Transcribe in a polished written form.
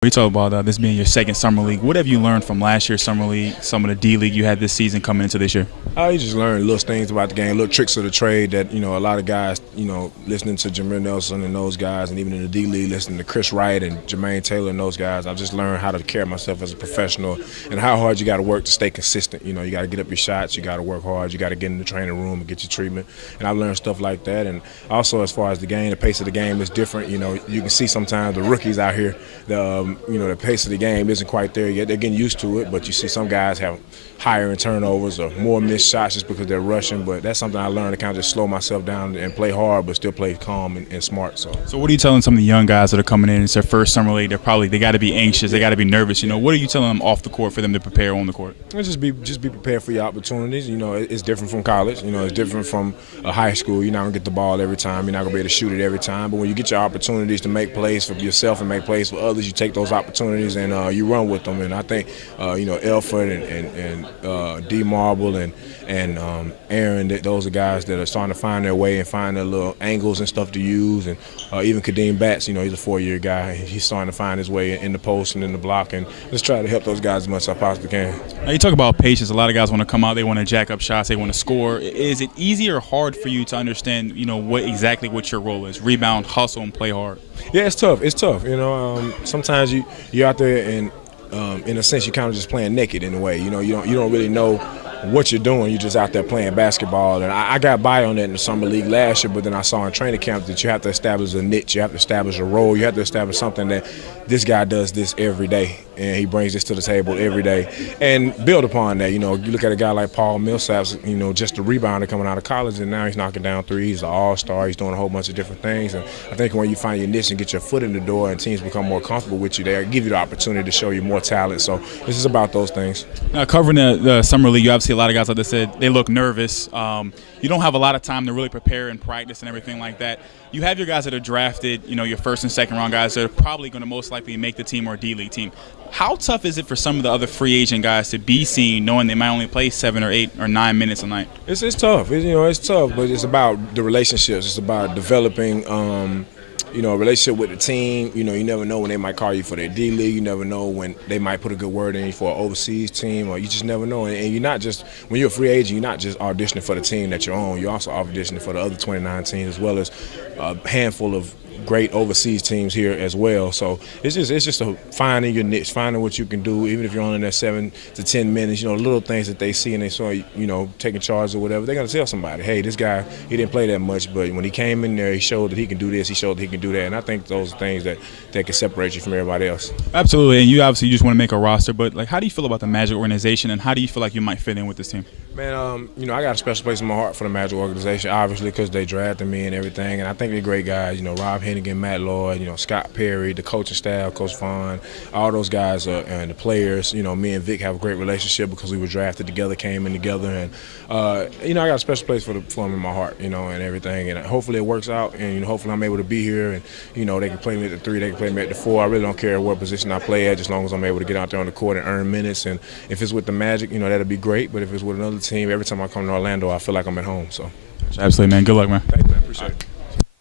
We talk about this being your second summer league. What have you learned from last year's summer league, some of the D League you had this season coming into this year? You just learn little things about the game, little tricks of the trade that, a lot of guys, listening to Jameer Nelson and those guys, and even in the D League, listening to Chris Wright and Jermaine Taylor and those guys, I've just learned how to carry myself as a professional and how hard you got to work to stay consistent. You got to get up your shots, you got to work hard, you got to get in the training room and get your treatment. And I've learned stuff like that. And also, as far as the game, the pace of the game is different. You can see sometimes the rookies out here, the pace of the game isn't quite there yet. They're getting used to it, but you see some guys have higher in turnovers or more missed shots just because they're rushing. But that's something I learned to kind of just slow myself down and play hard, but still play calm and smart. So what are you telling some of the young guys that are coming in? It's their first summer league. They got to be anxious. They got to be nervous. What are you telling them off the court for them to prepare on the court? Just be prepared for your opportunities. It's different from college. It's different from high school. You're not gonna get the ball every time. You're not gonna be able to shoot it every time. But when you get your opportunities to make plays for yourself and make plays for others, you take those opportunities and you run with them. And I think Elford and D Marble and Aaron, those are guys that are starting to find their way and find their little angles and stuff to use. And even Kadeem Batts, he's a 4-year guy. He's starting to find his way in the post and in the block. And just try to help those guys as much as I possibly can. Now you talk about patience. A lot of guys want to come out. They want to jack up shots. They want to score. Is it easy or hard for you to understand, what your role is? Rebound, hustle, and play hard. Yeah, it's tough. It's tough. Sometimes you're out there and in a sense you're kind of just playing naked in a way. You don't really know what you're doing. You're just out there playing basketball. And I got by on that in the summer league last year, but then I saw in training camp that you have to establish a niche. You have to establish a role. You have to establish something that this guy does this every day, and he brings this to the table every day, and build upon that. You look at a guy like Paul Millsaps, just a rebounder coming out of college, and now he's knocking down threes. He's an all-star. He's doing a whole bunch of different things. And I think when you find your niche and get your foot in the door and teams become more comfortable with you, they give you the opportunity to show you more talent. So this is about those things. Now, covering the summer league, you obviously a lot of guys, like I said, they look nervous. You don't have a lot of time to really prepare and practice and everything like that. You have your guys that are drafted, your first and second round guys that are probably going to most likely make the team or a D-League team. How tough is it for some of the other free agent guys to be seen knowing they might only play 7 or 8 or 9 minutes a night? It's tough. It's tough, but it's about the relationships. It's about developing a relationship with the team. You never know when they might call you for their D League. You never know when they might put a good word in you for an overseas team, or you just never know. And you're not just, when you're a free agent, you're not just auditioning for the team that you're on. You're also auditioning for the other 29 teams, as well as a handful of great overseas teams here as well. So it's just finding your niche, finding what you can do, even if you're only in there 7 to 10 minutes. Little things that they see and they saw taking charge or whatever. They're gonna tell somebody, hey, this guy, he didn't play that much, but when he came in there, he showed that he can do this. He showed that he can do that. And I think those are things that can separate you from everybody else. Absolutely. And you obviously just want to make a roster, but how do you feel about the Magic organization, and how do you feel like you might fit in with this team? Man, I got a special place in my heart for the Magic organization, obviously, because they drafted me and everything. And I think they're great guys. Rob Hennigan, Matt Lloyd, Scott Perry, the coaching staff, Coach Vaughn, all those guys and the players. Me and Vic have a great relationship because we were drafted together, came in together. And, I got a special place for them in my heart, and everything. And hopefully it works out. And, hopefully I'm able to be here. And, they can play me at the 3, they can play me at the 4. I really don't care what position I play at, as long as I'm able to get out there on the court and earn minutes. And if it's with the Magic, that'll be great. But if it's with another team, every time I come to Orlando, I feel like I'm at home. So, absolutely, man. Good luck, man. Thanks, man. Appreciate it.